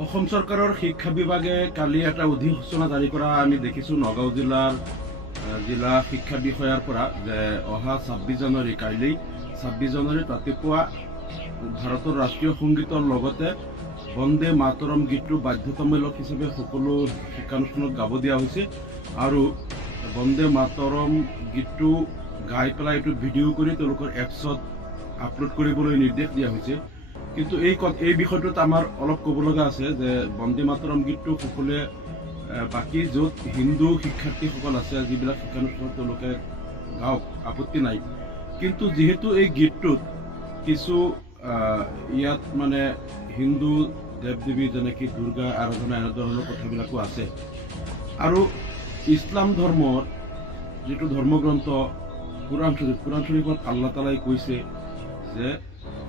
অসম চৰকাৰৰ শিক্ষা বিভাগে কালি এটা অধিসূচনা জাৰি কৰা আমি দেখিছোঁ নগাঁও জিলাৰ জিলা শিক্ষা বিষয়াৰ পৰা যে অহা 26 জানুৱাৰী কাইলৈ 26 জানুৱাৰীত ৰাতিপুৱা ভাৰতৰ ৰাষ্ট্ৰীয় সংগীতৰ লগতে বন্দে মাতৰম গীতটো বাধ্যতামূলক হিচাপে সকলো শিক্ষানুষ্ঠানত গাব দিয়া হৈছে আৰু বন্দে মাতৰম গীতটো গাই পেলাই এইটো ভিডিঅ' কৰি তেওঁলোকৰ এপছত আপলোড কৰিবলৈ নিৰ্দেশ দিয়া হৈছে। কিন্তু এই বিষয়টোত আমাৰ অলপ ক'ব লগা আছে যে বন্দে মাতৰম গীতটো সকলোৱে বাকী য'ত হিন্দু শিক্ষাৰ্থীসকল আছে যিবিলাক শিক্ষানুষ্ঠানত তেওঁলোকে গাওক, আপত্তি নাই। কিন্তু যিহেতু এই গীতটোত কিছু ইয়াত মানে হিন্দু দেৱ দেৱী যেনেকৈ দুৰ্গা আৰাধনা এনেধৰণৰ কথাবিলাকো আছে আৰু ইছলাম ধৰ্মৰ যিটো ধৰ্মগ্ৰন্থ কুৰাণ শ্বৰীফত আল্লাহ তালাই কৈছে যে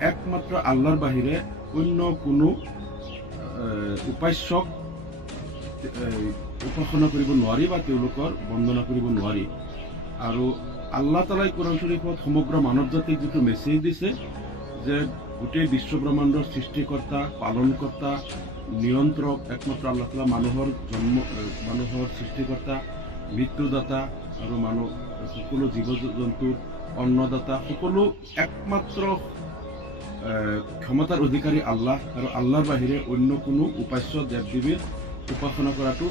একমাত্ৰ আল্লাহৰ বাহিৰে অন্য কোনো উপাস্যক উপাসনা কৰিব নোৱাৰি বা তেওঁলোকৰ বন্দনা কৰিব নোৱাৰি। আৰু আল্লাহ তালাই কুৰাণ শ্বৰীফত সমগ্ৰ মানৱ জাতিক যিটো মেছেজ দিছে যে গোটেই বিশ্ব ব্ৰহ্মাণ্ডৰ সৃষ্টিকৰ্তা, পালনকৰ্তা, নিয়ন্ত্ৰক একমাত্ৰ আল্লাহ তালা, মানুহৰ সৃষ্টিকৰ্তা, মৃত্যুদাতা আৰু সকলো জীৱ জন্তুৰ অন্নদাতা, সকলো একমাত্ৰ ক্ষমতাৰ অধিকাৰী আল্লাহ আৰু আল্লাহৰ বাহিৰে অন্য কোনো উপাস্য দেৱ দেৱীৰ উপাসনা কৰাটো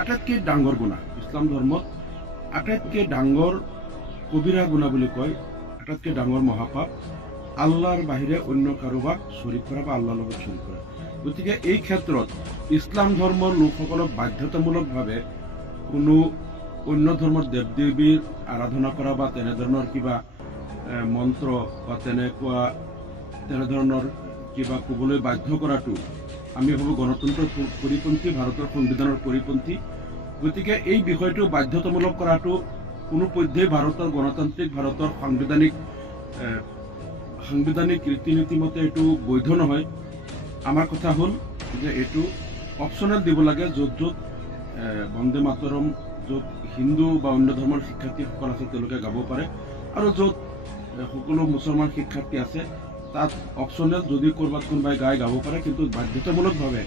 আটাইতকৈ ডাঙৰ গুণা। ইছলাম ধৰ্মত আটাইতকৈ ডাঙৰ কবিৰা গুণা বুলি কয়, আটাইতকৈ ডাঙৰ মহাপাপ আল্লাহৰ বাহিৰে অন্য কাৰোবাক শ্বৰীক কৰা বা আল্লাহৰ লগত শ্বৰীক কৰা। গতিকে এই ক্ষেত্ৰত ইছলাম ধৰ্মৰ লোকসকলক বাধ্যতামূলকভাৱে কোনো অন্য ধৰ্মৰ দেৱ দেৱীৰ আৰাধনা কৰা বা তেনেধৰণৰ কিবা মন্ত্ৰ বা তেনেধৰণৰ কিবা ক'বলৈ বাধ্য কৰাটো আমি ভাবোঁ গণতন্ত্ৰৰ পৰিপন্থী, ভাৰতৰ সংবিধানৰ পৰিপন্থী। গতিকে এই বিষয়টো বাধ্যতামূলক কৰাটো কোনোপধ্যেই ভাৰতৰ গণতান্ত্ৰিক, ভাৰতৰ সাংবিধানিক ৰীতি নীতি মতে এইটো বৈধ নহয়। আমাৰ কথা হ'ল যে এইটো অপশ্যনেল দিব লাগে, য'ত বন্দে মাতৰম য'ত হিন্দু বা অন্য ধৰ্মৰ শিক্ষাৰ্থীসকল আছে তেওঁলোকে গাব পাৰে আৰু য'ত সকলো মুছলমান শিক্ষাৰ্থী আছে তাত অপশ্যনেল, যদি ক'ৰবাত কোনোবাই গাব পাৰে, কিন্তু বাধ্যতামূলকভাৱে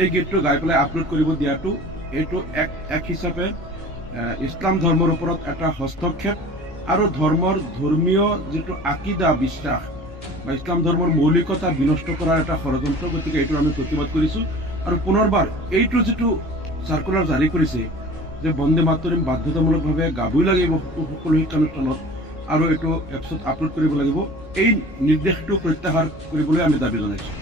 এই গীতটো গাই পেলাই আপলোড কৰিব দিয়াটো এইটো এক হিচাপে ইছলাম ধৰ্মৰ ওপৰত এটা হস্তক্ষেপ আৰু ধৰ্মীয় যিটো আকিদা, বিশ্বাস বা ইছলাম ধৰ্মৰ মৌলিকতা বিনষ্ট কৰাৰ এটা ষড়যন্ত্ৰ। গতিকে এইটো আমি প্ৰতিবাদ কৰিছোঁ আৰু পুনৰবাৰ এইটো যিটো চাৰ্কুলাৰ জাৰি কৰিছে যে বন্দে মাতৰম বাধ্যতামূলকভাৱে গাবই লাগিব সকলো শিক্ষানুষ্ঠানত আৰু এইটো এপছত আপলোড কৰিব লাগিব, এই নিৰ্দেশটো প্ৰত্যাহাৰ কৰিবলৈ আমি দাবী জনাইছোঁ।